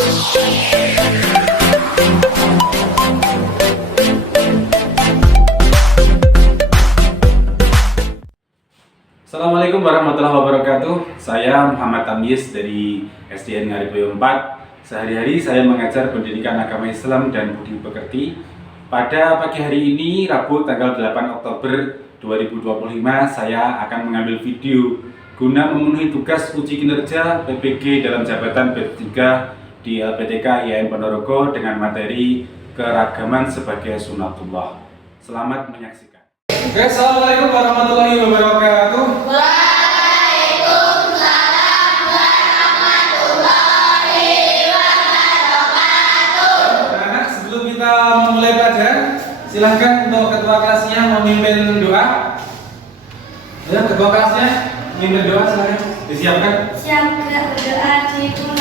Assalamualaikum warahmatullahi wabarakatuh. Saya Muhammad Tamyiz dari SDN Ngariboyo 4. Sehari-hari saya mengajar pendidikan agama Islam dan budi pekerti. Pada pagi hari ini, Rabu tanggal 8 Oktober 2025, saya akan mengambil video guna memenuhi tugas uji kinerja PPG dalam jabatan B3 di LPTK IAIN Ponorogo dengan materi keragaman sebagai sunatullah. Selamat menyaksikan. Oke, assalamualaikum warahmatullahi wabarakatuh. Waalaikumsalam warahmatullahi wabarakatuh. Anak-anak, sebelum kita memulai pelajaran, silahkan untuk ketua kelasnya memimpin doa. Ya, ketua kelasnya memimpin doa, silahkan disiapkan. Siap, berdoa dimulai.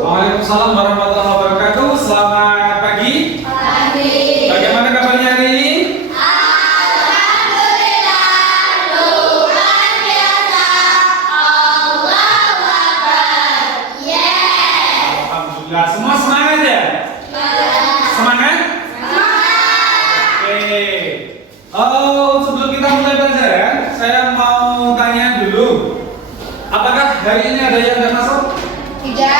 Waalaikumsalam warahmatullahi wabarakatuh. Selamat pagi. Bagaimana kabarnya hari ini? Alhamdulillah, luar biasa. Allahu Akbar. Yes. Alhamdulillah. Semua semangat ya? Semangat? Oke. Sebelum kita mulai pelajaran, saya mau tanya dulu. Apakah hari ini ada yang nggak masuk? Tidak.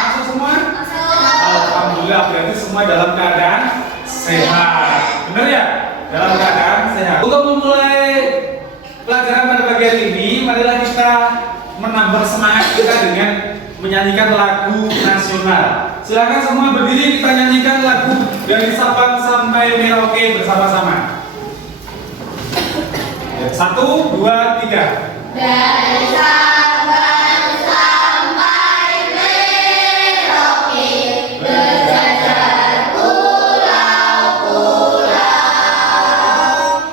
Masuk semua? Masuk. Alhamdulillah, berarti semua dalam keadaan sehat. Benar ya? Dalam keadaan sehat. Untuk memulai pelajaran pada pagi hari ini, marilah kita menambah semangat kita dengan menyanyikan lagu nasional. Silakan semua berdiri, kita nyanyikan lagu dari Sabang sampai Merauke bersama-sama. 1, 2, 3. Dari Sabang sampai Merauke, berjajar pulau-pulau,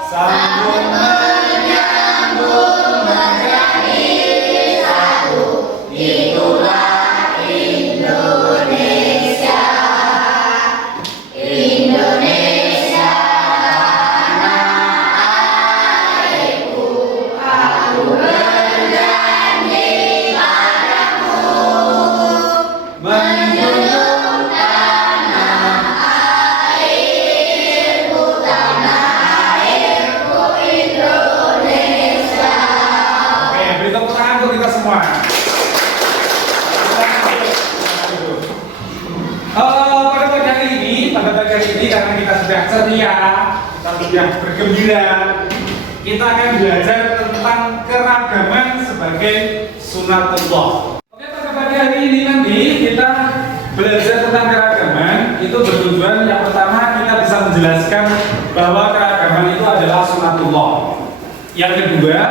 Sambut menyambut menjadi satu. Itulah Indonesia. Indonesia tanah airku, aku berjanji padamu, menjunjung tanah airku Indonesia. Oke, beri tepuk tangan untuk kita semua. Pada pagi hari ini karena kita sudah ceria, kita sudah bergembira, kita akan belajar tentang keragaman sebagai sunatullah. Oke, pada pagi hari ini nanti kita belajar tentang keragaman. Itu bertujuan yang pertama kita bisa menjelaskan bahwa keragaman itu adalah sunatullah. Yang kedua,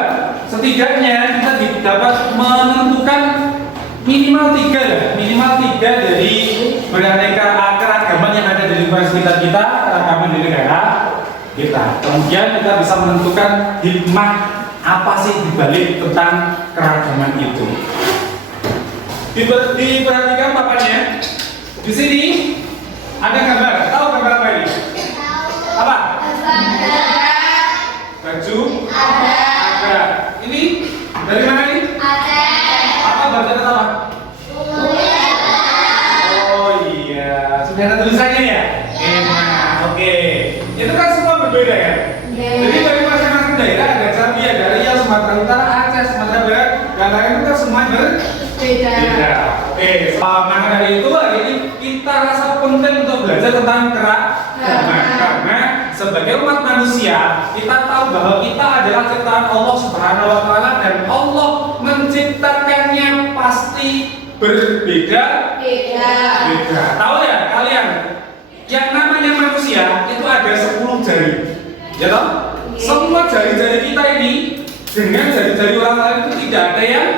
setidaknya kita dapat menentukan minimal tiga dari beraneka keragaman yang ada di lingkungan sekitar kita, keragaman di negara kita. Kemudian kita bisa menentukan hikmah apa sih dibalik tentang keragaman itu. Diperhatikan papannya. Di sini ada gambar. Tahu gambar apa ini? Apa? Baju? Ada. Ini dari mana ini? Apa bacaan apa? Oh iya, sudah ada tulisannya ya? Nah, oke. Itu kan semua berbeda ya? Jadi dari masing-masing daerah ada Jambi, ada Riau, Sumatera Utara, Aceh, Sumatera Barat, dan lain itu kan semua berbeda. Oke, maka dari itu hari ini kita rasa penting untuk belajar tentang keragaman karena sebagai umat manusia, kita tahu bahwa kita adalah ciptaan Allah Subhanahu wa taala dan Allah menciptakannya pasti berbeda. Beda. Tahu ya kalian? Yang namanya manusia itu ada 10 jari. Ya toh? Semua jari-jari kita ini dengan jari-jari orang lain itu tidak ada yang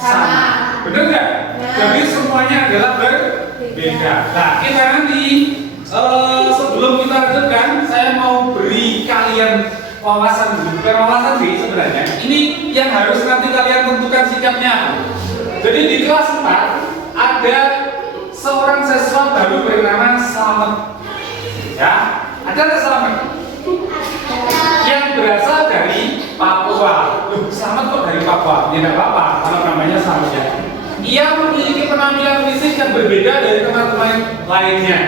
sama. Benar nggak? Jadi semuanya adalah berbeda. Nah, kita nanti sebelum kita lanjutkan, saya mau beri kalian wawasan dulu. Bukan wawasan sih sebenarnya. Ini yang harus nanti kalian tentukan sikapnya. Jadi di kelas 4 ada seorang siswa baru bernama Slamet. Ya, ada nggak Slamet? Yang berasal dari Papua. Slamet kok dari Papua? Ya nggak apa-apa kalau namanya Slamet ya. Ia memiliki penampilan fisik yang berbeda dari teman-teman lainnya.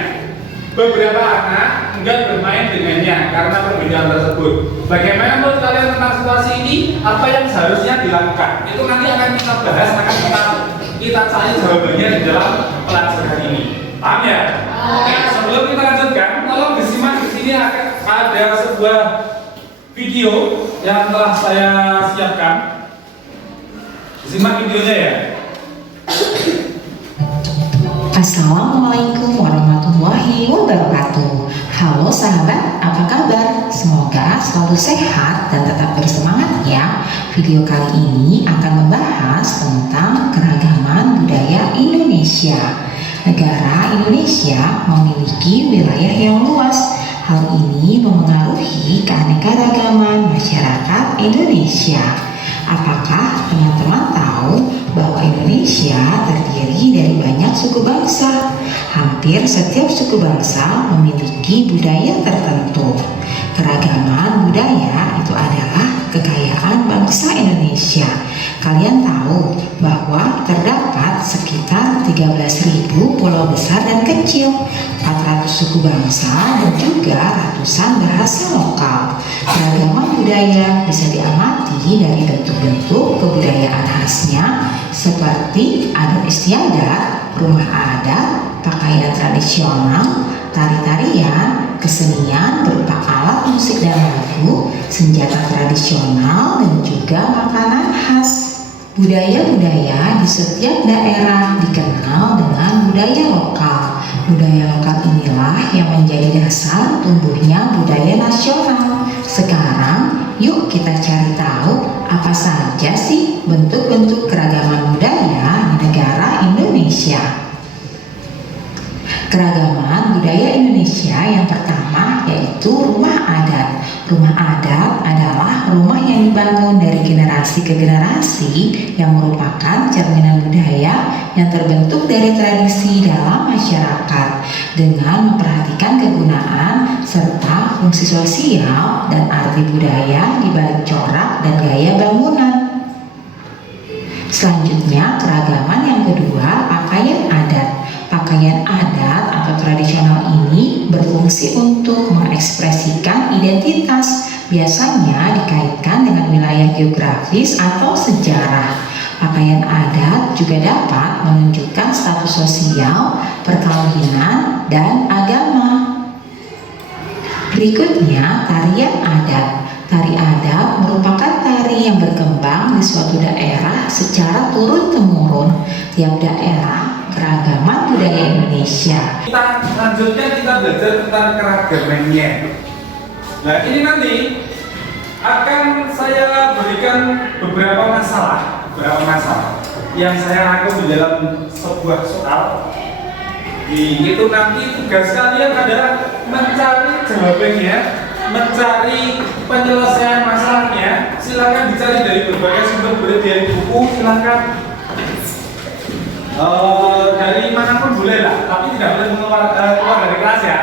Beberapa anak enggan bermain dengannya karena perbedaan tersebut. Bagaimana menurut kalian tentang situasi ini? Apa yang seharusnya dilakukan? Itu nanti akan kita bahas, akan kita cari jawabannya di dalam pelajaran ini. Paham ya? Oke, sebelum kita lanjutkan, tolong disimak di sini ada sebuah video yang telah saya siapkan. Disimak videonya ya. Assalamualaikum warahmatullahi wabarakatuh. Halo sahabat, apa kabar? Semoga selalu sehat dan tetap bersemangat ya. Video kali ini akan membahas tentang keragaman budaya Indonesia. Negara Indonesia memiliki wilayah yang luas. Hal ini memengaruhi keanekaragaman masyarakat Indonesia. Apakah teman-teman tahu bahwa Indonesia terdiri dari banyak suku bangsa? Hampir setiap suku bangsa memiliki budaya tertentu. Keragaman budaya itu adalah kekayaan bangsa Indonesia. Kalian tahu bahwa terdapat sekitar 13.000 pulau besar dan kecil, 400 suku bangsa dan juga ratusan bahasa lokal. Keragaman budaya bisa diamati dari bentuk-bentuk kebudayaan khasnya seperti adat istiadat, rumah adat, pakaian tradisional, tari-tarian, kesenian berupa alat musik dan lagu, senjata tradisional, dan juga makanan khas. Budaya-budaya di setiap daerah dikenal dengan budaya lokal. Budaya lokal inilah yang menjadi dasar tumbuhnya budaya nasional. Sekarang, yuk kita cari tahu apa saja sih bentuk-bentuk keragaman budaya di negara Indonesia. Keragaman budaya Indonesia yang pertama yaitu rumah adat. Rumah adat adalah rumah yang dibangun dari generasi ke generasi yang merupakan cerminan budaya yang terbentuk dari tradisi dalam masyarakat dengan memperhatikan kegunaan serta fungsi sosial dan arti budaya di balik corak dan gaya bangunan. Selanjutnya, keragaman yang kedua, pakaian adat. Pakaian adat atau tradisional ini berfungsi untuk mengekspresikan identitas, biasanya dikaitkan dengan wilayah geografis atau sejarah. Pakaian adat juga dapat menunjukkan status sosial, perkawinan, dan agama. Berikutnya, tarian adat. Tari adat merupakan tari yang berkembang di suatu daerah secara turun-temurun. Tiap daerah keragaman budaya Indonesia. Kita lanjutnya kita belajar tentang keragamannya. Nah, ini nanti akan saya berikan beberapa masalah yang saya rangkum di dalam sebuah soal. Itu nanti tugas kalian adalah mencari jawabannya, mencari penyelesaian masalahnya. Silakan dicari dari berbagai sumber, dari buku, silakan dari manapun boleh lah, tapi tidak boleh keluar dari kelas ya,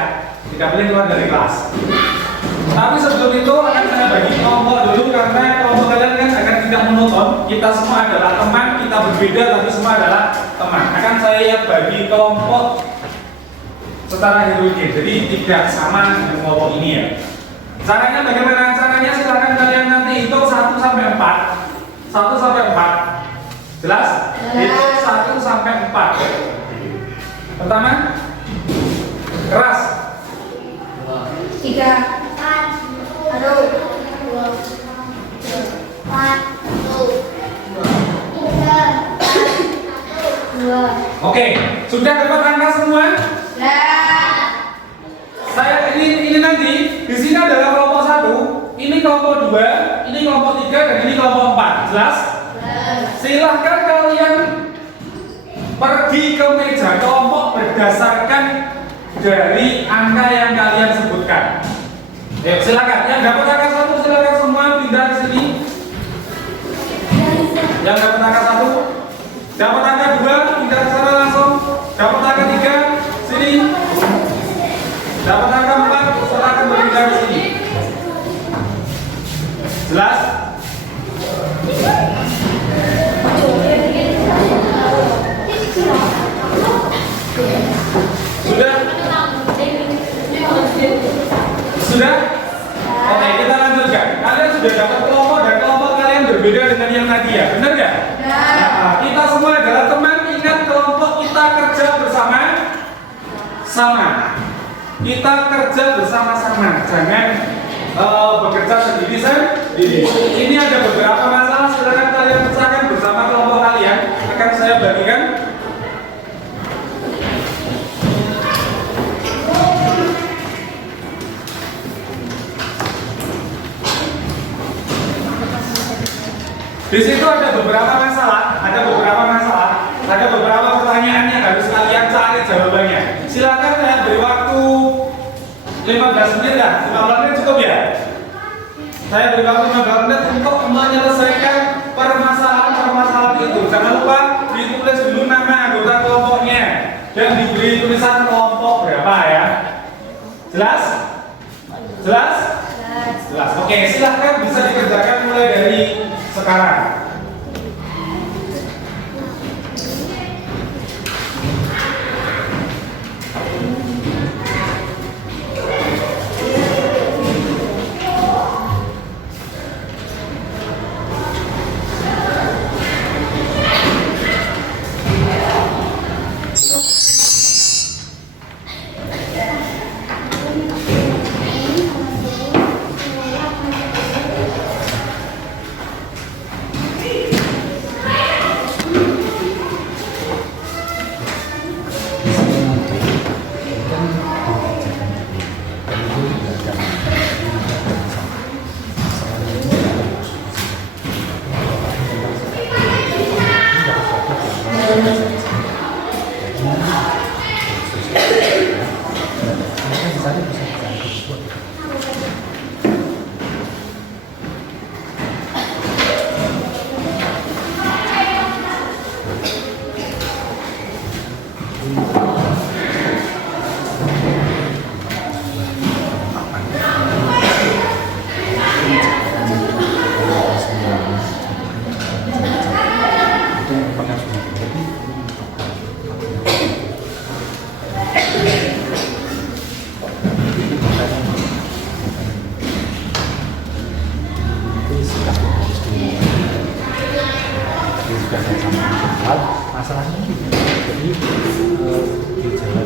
tidak boleh keluar dari kelas. Tapi sebelum itu akan saya bagi kelompok dulu karena kelompok kalian kan akan tidak monoton. Kita semua adalah teman, kita berbeda tapi semua adalah teman. Akan saya bagi kelompok secara heterogen, jadi tidak sama dengan kelompok ini ya. Caranya bagaimana? Caranya silakan kalian nanti hitung 1 sampai 4. 1 sampai 4. Jelas? Itu 1 sampai 4. Pertama, keras. 3. Oke, sudah dapat angka semua? Saya ini nanti di sini adalah kelompok 1, ini kelompok 2, ini kelompok 3 dan ini kelompok 4. Jelas? Silahkan kalian pergi ke meja kelompok berdasarkan dari angka yang kalian sebutkan. Ayo silakan. Yang dapat angka 1 silakan semua pindah ke sini. Yang dapat angka 1, dapat angka 2 pindah ke sana langsung. Dapat angka 3 sini. Dapat angka 4 silakan berpindah ke sini. Jelas? Sudah? Sudah? Oke, kita lanjutkan. Kalian sudah dapat kelompok dan kelompok kalian berbeda dengan yang tadi ya, benar ya? Nah, kita semua adalah teman. Ingat kelompok kita kerja bersama-sama. Kita kerja bersama-sama, jangan bekerja sendiri-sendiri. Ini ada beberapa masalah, silakan kalian pecahkan bersama kelompok kalian. Akan saya bagikan. Di situ ada beberapa masalah, ada beberapa pertanyaan yang harus kalian cari jawabannya. Silakan saya beri waktu 15 menit lah, 15 menit cukup ya. Saya beri waktu 15 menit untuk menyelesaikan permasalahan itu. Jangan lupa ditulis dulu nama anggota kelompoknya dan diberi tulisan kelompok berapa ya. Jelas? Jelas? Jelas. Oke, silahkan bisa dikerjakan mulai dari sekarang. Masalahnya gitu. Jadi di jalan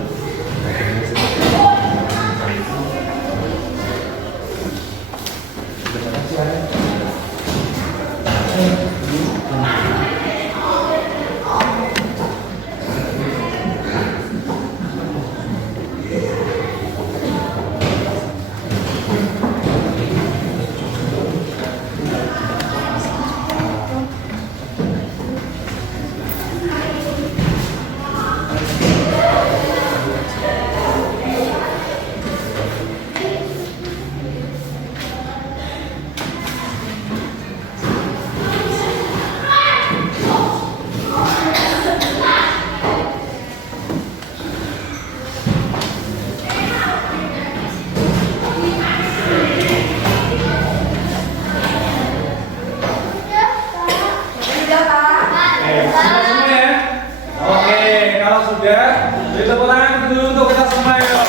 Beri tepuk tangan dulu untuk kita semua ya.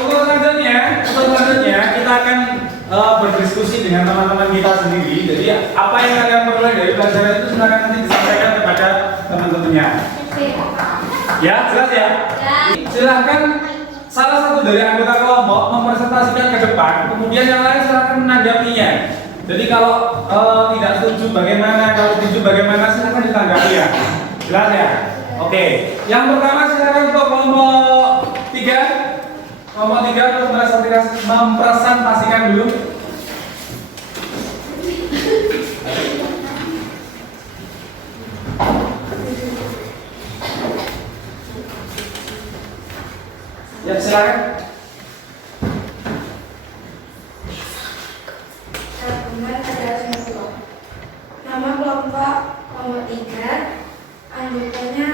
Untuk selanjutnya kita akan berdiskusi dengan teman-teman kita sendiri. Jadi apa yang kalian peroleh dari pelajaran itu silakan nanti disampaikan kepada teman-temannya. Ya, jelas ya? Silahkan salah satu dari anggota kelompok mempresentasikan ke depan, kemudian yang lain silahkan menanggapinya. Jadi kalau tidak setuju bagaimana, kalau setuju bagaimana, silakan ditanggapi ya. Jelas ya? Oke. Yang pertama silakan untuk kelompok 3. Kelompok 3 untuk mempresentasikan dulu. Ya, silakan. Nama kelompok 3 anggotanya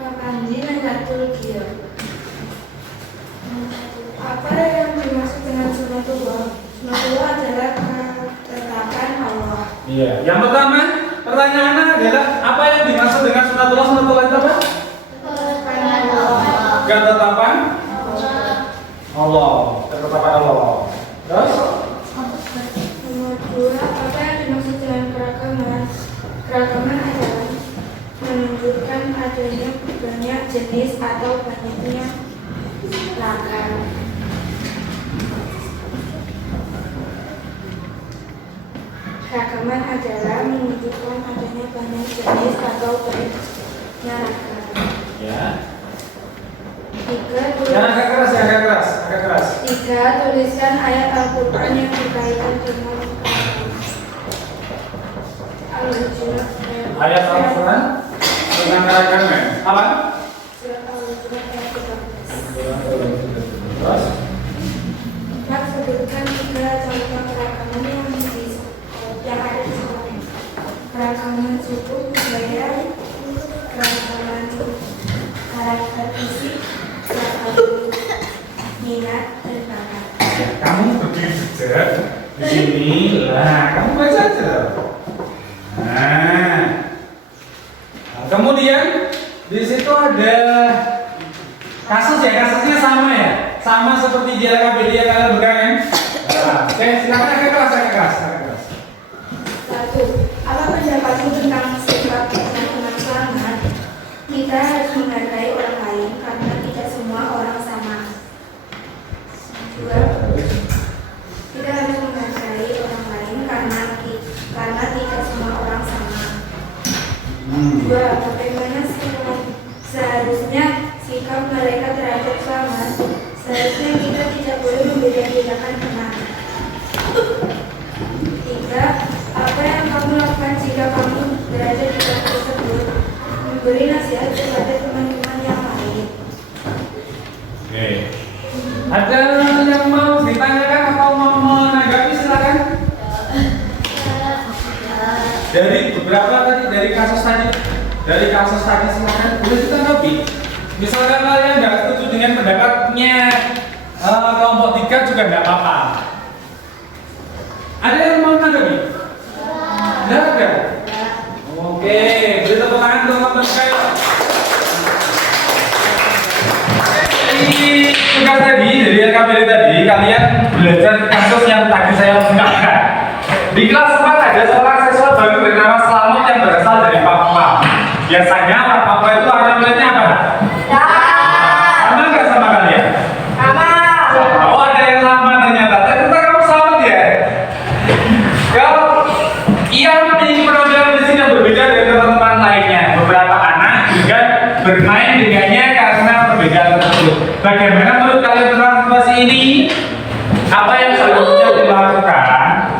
Papandi Nahdlatul Ulama. Apa yang dimaksud dengan sunatullah? Sunatullah adalah ketetapan Allah. Iya. Yang pertama, pertanyaannya adalah apa yang dimaksud dengan sunatullah? Sunatullah itu apa? Ketetapan Allah. Ketetapan Allah. Terus? Nomor 2, apa yang dimaksud dengan keragaman? Keragaman adalah menunjukkan adanya banyak jenis atau banyaknya ragam. Keragaman adalah menunjukkan adanya banyak jenis atau banyaknya ragam. Ya. 3, Yang agak keras, yang agak keras, agak keras. 3, tuliskan ayat Al-Quran yang berkaitan dengan Al-Hujurat Ayat Al-Quran tentang keragaman. Apa? Surat Al-Hujurat ayat 13. Terus? 4, sebutkan 3 contoh keragaman yang ada di sekolah. Keragaman suku, budaya, keragaman karakter fisik, keragaman minat dan bakat. Kamu berdiri saja di sini. Lah, kamu baca aja. Nah, kemudian di situ ada kasus ya, kasusnya sama ya, sama seperti di LKPD yang kalian berkan. Nah, oke, silakan agak keras, agak keras, agak keras. 1. Apa pendapatmu tentang sifat teman-teman selamat? Kita harus menghargai orang lain karena tidak semua orang sama. 2. Kita harus menghargai orang lain karena tidak semua orang sama. 2. Bagaimana seharusnya sikap mereka terhadap selamat? Seharusnya kita tidak boleh membeda-bedakan teman. 3. Apa yang kamu lakukan jika kamu berada di tempat tersebut? Memberi nasihat kepada teman-teman yang lain. Oke. Ada yang mau ditanyakan atau mau menanggapi silakan. Dari beberapa tadi, dari kasus tadi silakan boleh ditanggapi. Misalkan kalian nggak setuju dengan pendapatnya kelompok 3 juga nggak apa-apa. Ada yang mau menanggapi? Nggak ada. Oke, beri tepuk tangan untuk teman-teman sekalian. Dari tugas tadi, dari LKPD tadi, kalian belajar kasus yang tadi saya ungkapkan. Di kelas 4 ada seorang siswa baru bernama Selamat yang berasal dari Papua. Biasanya orang Papua itu anak muridnya apa? Sama nggak sama kalian? Oh, ada yang sama ternyata. Ternyata kamu selamat ya? Kalau ia memiliki penampilan fisik yang berbeda dari teman-teman lainnya. Beberapa anak juga bermain dengannya karena perbedaan tersebut. Bagaimana menurut kalian tentang situasi ini? Apa yang seharusnya dilakukan?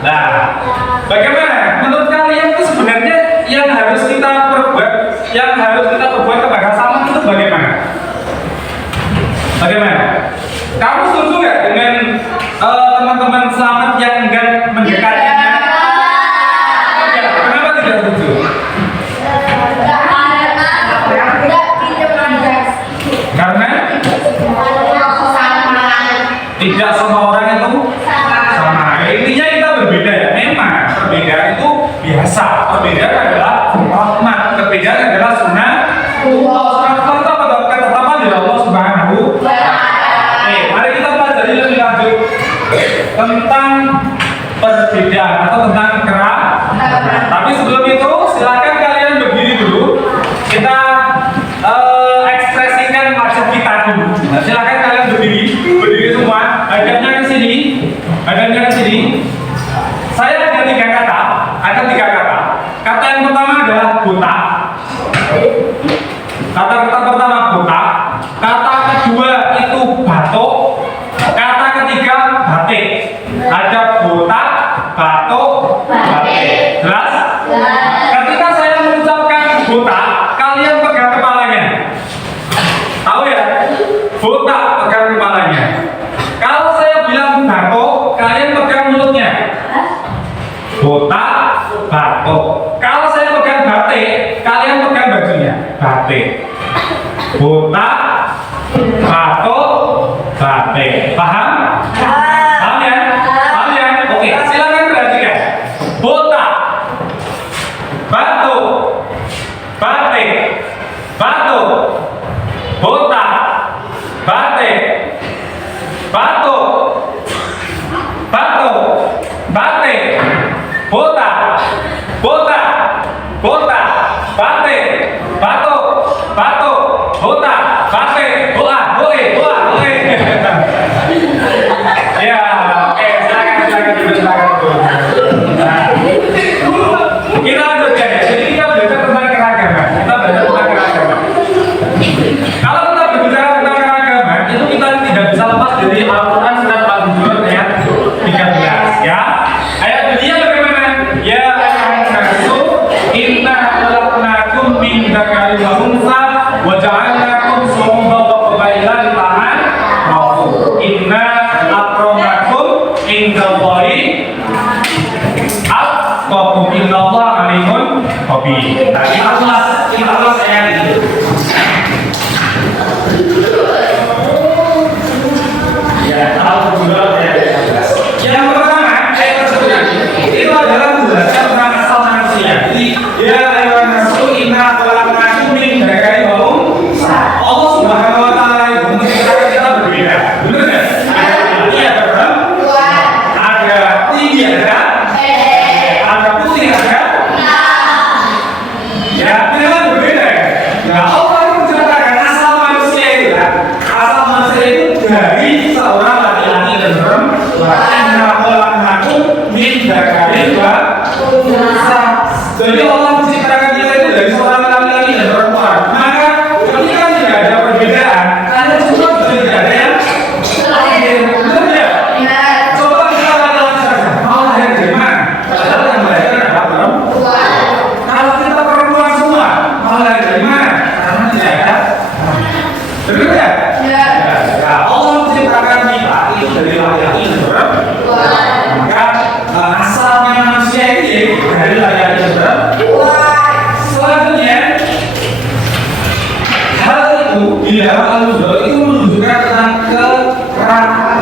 Nah, bagaimana menurut kalian itu sebenarnya yang harus kita perbuat kepada sama itu bagaimana? Bagaimana? Kamu setuju nggak dengan teman-teman selamat yang enggan mendekatinya? Kenapa tidak setuju? Karena tidak semua orang itu sama. Intinya kita berbeda ya. Memang perbedaan itu biasa. Perbedaan adalah rahmat. Perbedaan adalah sunnah. Sunnah itu apa? Ketetapan dari Allah Subhanahu wa Ta'ala. Mari kita pelajari lebih lanjut tentang perbedaan atau tentang keragaman. Tapi sebelum itu silakan kalian berdiri dulu. Kita ekspresikan wajah kita dulu. Nah, silakan kalian berdiri semua. Hadapnya ke sini. Saya kedua itu batuk, kata ketiga batik. Ada botak, batuk, batik. Jelas? Ketika saya mengucapkan botak, kalian pegang kepalanya. Tahu ya? Botak, pegang kepalanya. Kalau saya bilang batuk, kalian pegang mulutnya. Botak, batuk. Kalau saya pegang batik, kalian pegang bajunya. Batik. Botak, batuk, batik. Paham? Paham ya? Paham ya? Oke, silakan perhatikan. Botak, batuk, batik, batuk, botak, batik, batuk, batuk, batik, botak, botak, botak, batik, batuk, batuk, botak, batik, boa, boe, boa, boe. Ya, oke, silakan. Nah, kita lanjutkan ya. Jadi kita belajar tentang keragaman. Kalau kita berbicara tentang keragaman, itu kita tidak bisa lepas dari Al-Quran surat Al-Hujurat ayat 13 ya. Ayat dunia bagaimana? Ya ayyuhan-nasu inna khalaqnakum min dzakarin wa untha wa ja'alnakum syu'uban wa qabailan lita'arafu. Inna akramakum indallahi atqakum innallaha alimun khabir. Nah, kita ulas ayat ini. Ya, Al-Hujurat ayat 13. Yang pertama, ayat tersebut itu adalah menjelaskan tentang asal manusia. Jadi, ya ayyuhan-nasu inna khalaqnakum min dzakarin wa untha. Allah Subhanahu wa taala itu menciptakan kita berbeda. Benar enggak? Ini ada perempuan, ada tinggi, ada putih, ada ya, ini kan berbeda ya. Nah, Allah itu menciptakan asal manusia itu kan. Asal manusia itu dari seorang laki-laki dan perempuan. Inna khalaqnakum min dzakarin wa untha. Jadi Allah menciptakan kita itu dari seorang laki-laki dan perempuan. Maka ketika tidak ada perbedaan, kalian semua juga tidak ada yang lahir. Benar ya? Coba kita laki-laki saja. Mau lahir dari mana? Padahal yang lahir adalah perempuan. Kalau kita perempuan semua, mau lahir dari mana? Karena tidak ada. Benar ya? Ya. Allah menciptakan kita itu dari laki-laki dan perempuan. Maka asalnya manusia ini dari laki-laki dan perempuan. Selanjutnya, hal itu di dalam Al-Hujurat itu menunjukkan tentang keragaman.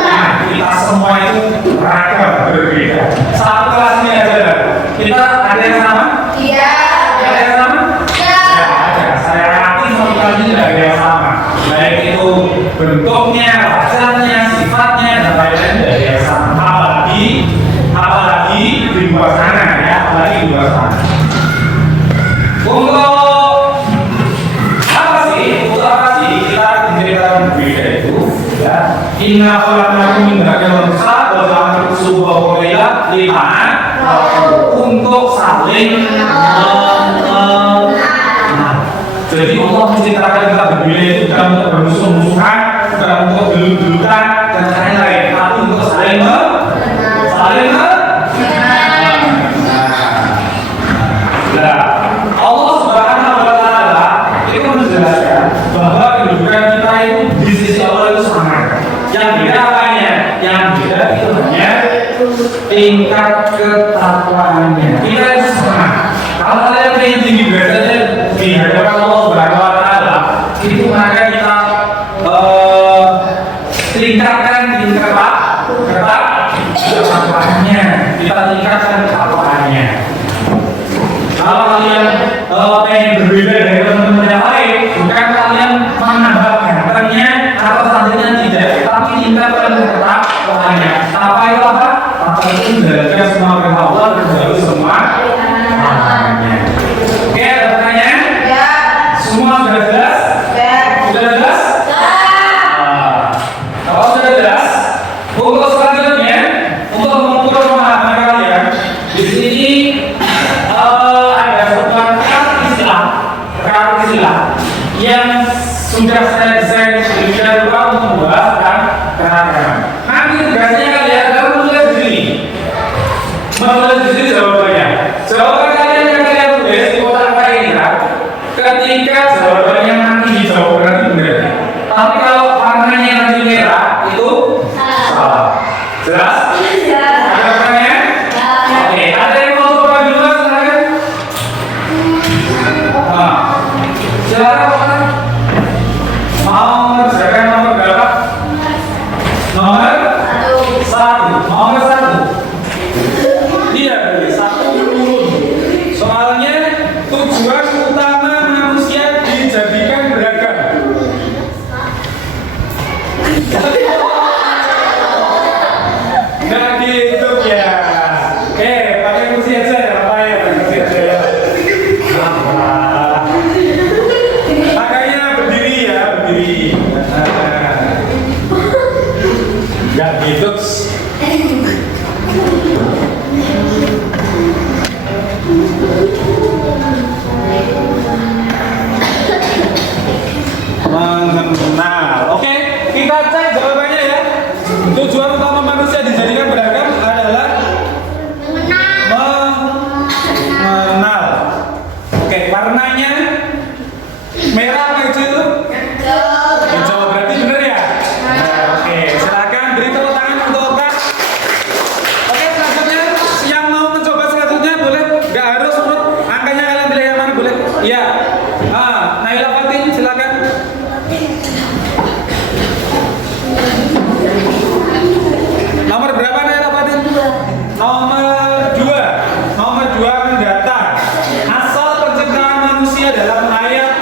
Nah, kita semua itu ragam berbeda. Satu kelasnya adalah kita ada yang sama? Iya. Ada yang sama? Iya. Ada. Saya yakin satu kelas ini tidak ada yang sama. Baik itu bentuknya, wajahnya, sifatnya, dan lain-lain tidak ada yang sama. Apalagi di luar sana ya, apalagi di luar sana. Untuk apa sih kita menceritakan berbeda itu? Ya, inna khalaqnakum min dzakarin wa untha wa ja'alnakum syu'uban wa qabailan lita'arafu, untuk saling jadi Allah menciptakan kita berbeda itu bukan untuk bermusuh-musuhan, bukan untuk dulu-dulukan dan lain-lain, tapi untuk saling Allah Subhanahu wa taala itu menjelaskan bahwa kedudukan kita itu di sisi Allah itu sama. Yang beda apanya? Yang beda itu hanya tingkat ketakwaannya. Kita itu sama. Kalau kalian ingin tinggi derajatnya di hadapan Allah Subhanahu wa taala, itu maka kita tingkatkan ketakwaannya. Kita tingkatkan ketakwaannya. Kalau kalian pengen berbeda dari teman-teman yang lain, bukan kalian menambah gantengnya atau cantiknya tidak, tapi tingkatkan ketakwaannya. Apa itu apa? Apa itu menjalankan semua perintah Allah dan menjauhi semua larangannya. Oke, ada pertanyaan? Ya. Semua sudah jelas? Ya. Sudah jelas? Ya. Kalau sudah jelas, untuk selanjutnya, untuk mengukur pemahaman kalian, di sini ada sebuah istilah yang sudah saya desain yang merah itu salah. Jelas? Ada pertanyaan? Oke, ada yang mau coba duluan silakan. Silakan. Mau mengerjakan nomor berapa? Nomor 1. Nomor 1. Iya, 1. Soalnya tujuan utama manusia dijadikan beragam. Nggak gitu ya. Pakai kursi aja ya, apa ya? Pakai kursi aja ya. Makanya berdiri ya, berdiri. Nggak gitu. Mengenal. Oke, kita cek jawabannya ya. Tujuan utama manusia dijadikan beragam adalah mengenal. Oke, warnanya merah apa hijau itu? Hijau, berarti benar ya? Oke, silakan beri tepuk tangan untuk Kak. Oke, selanjutnya yang mau mencoba selanjutnya boleh, nggak harus urut angkanya, kalian pilih yang mana boleh? Iya. Naila Fatin silakan. Nomor berapa Naila Fatin? Nomor 2. Nomor 2 mendata. Asal penciptaan manusia dalam ayat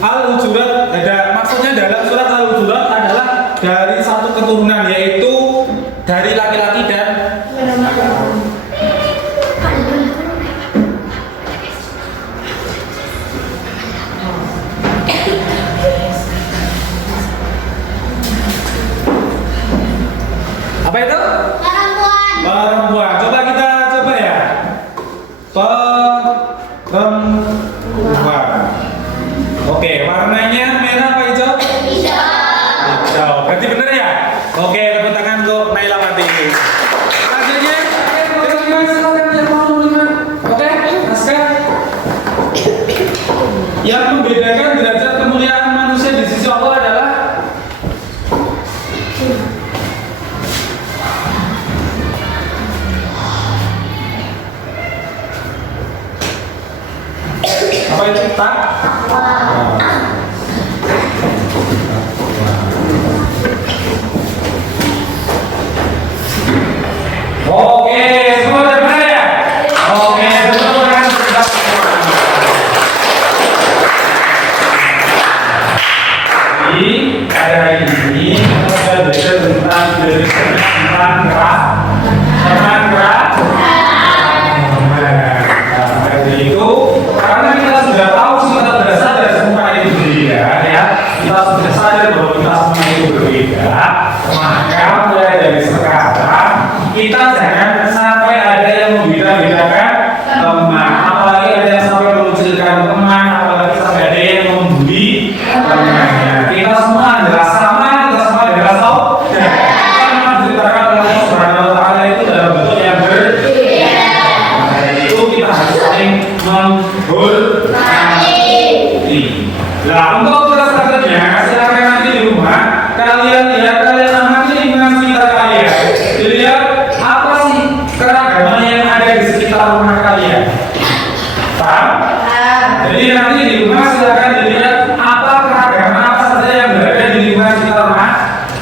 Al-Hujurat, maksudnya dalam surat Al-Hujurat adalah dari satu keturunan, yaitu dari laki-laki dan apa itu? Perempuan. Coba kita coba ya. Perempuan. Oke, warnanya merah apa hijau? Hijau. Berarti benar ya? Oke, tepuk tangan untuk Naila Fatin. Selanjutnya, silakan yang mau menerima. Oke, naskah. Yang membedakan derajat kemuliaan manusia di sisi Allah adalah apa itu? Takwa. Oke, semua udah benar ya? Oke, semua sudah semua. Jadi, pada ini kita belajar tentang gerak. Itu karena kita sudah tahu kita sudah sadar semua itu berbeda ya, kita sudah sadar bahwa kita semua itu berbeda, maka mulai dari sekarang kita jangan sampai ada yang membeda-bedakan teman, apalagi ada yang sampai mengucilkan teman, apalagi sampai ada yang membuli temannya. Kita semua adalah sama, kita semua adalah saudara. Kita memang diceritakan oleh Allah Subhanahu Wa Taala itu dalam bentuk yang berbeda. Itu kita harus saling menghormati. Nah, untuk terus selanjutnya silakan nanti di rumah kalian lihat, kalian amati lingkungan sekitar kalian. Dilihat apa sih keragaman yang ada di sekitar rumah kalian. Paham? Jadi nanti di rumah silakan dilihat apa keragaman apa saja yang berada di lingkungan sekitar rumah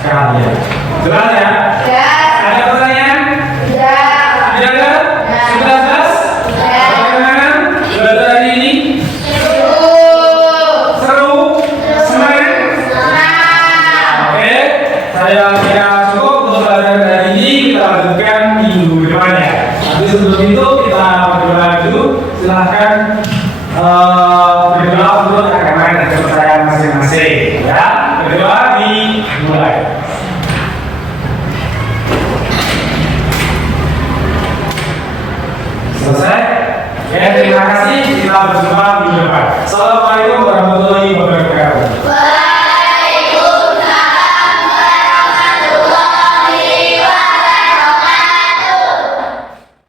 kalian. Jelas ya? Ada pertanyaan? Tidak ada? Sudah jelas? Bagaimana belajar hari ini? Seru? Semangat? Oke, saya kira cukup untuk pelajaran hari ini. Kita lanjutkan minggu depannya. Tapi sebelum itu kita berdoa dulu. Silahkan berdoa untuk agama dan kepercayaan masing-masing. Ya, berdoa dimulai. Selesai? Ya, terima kasih. Kita berjumpa minggu depan. Assalamualaikum warahmatullahi wabarakatuh.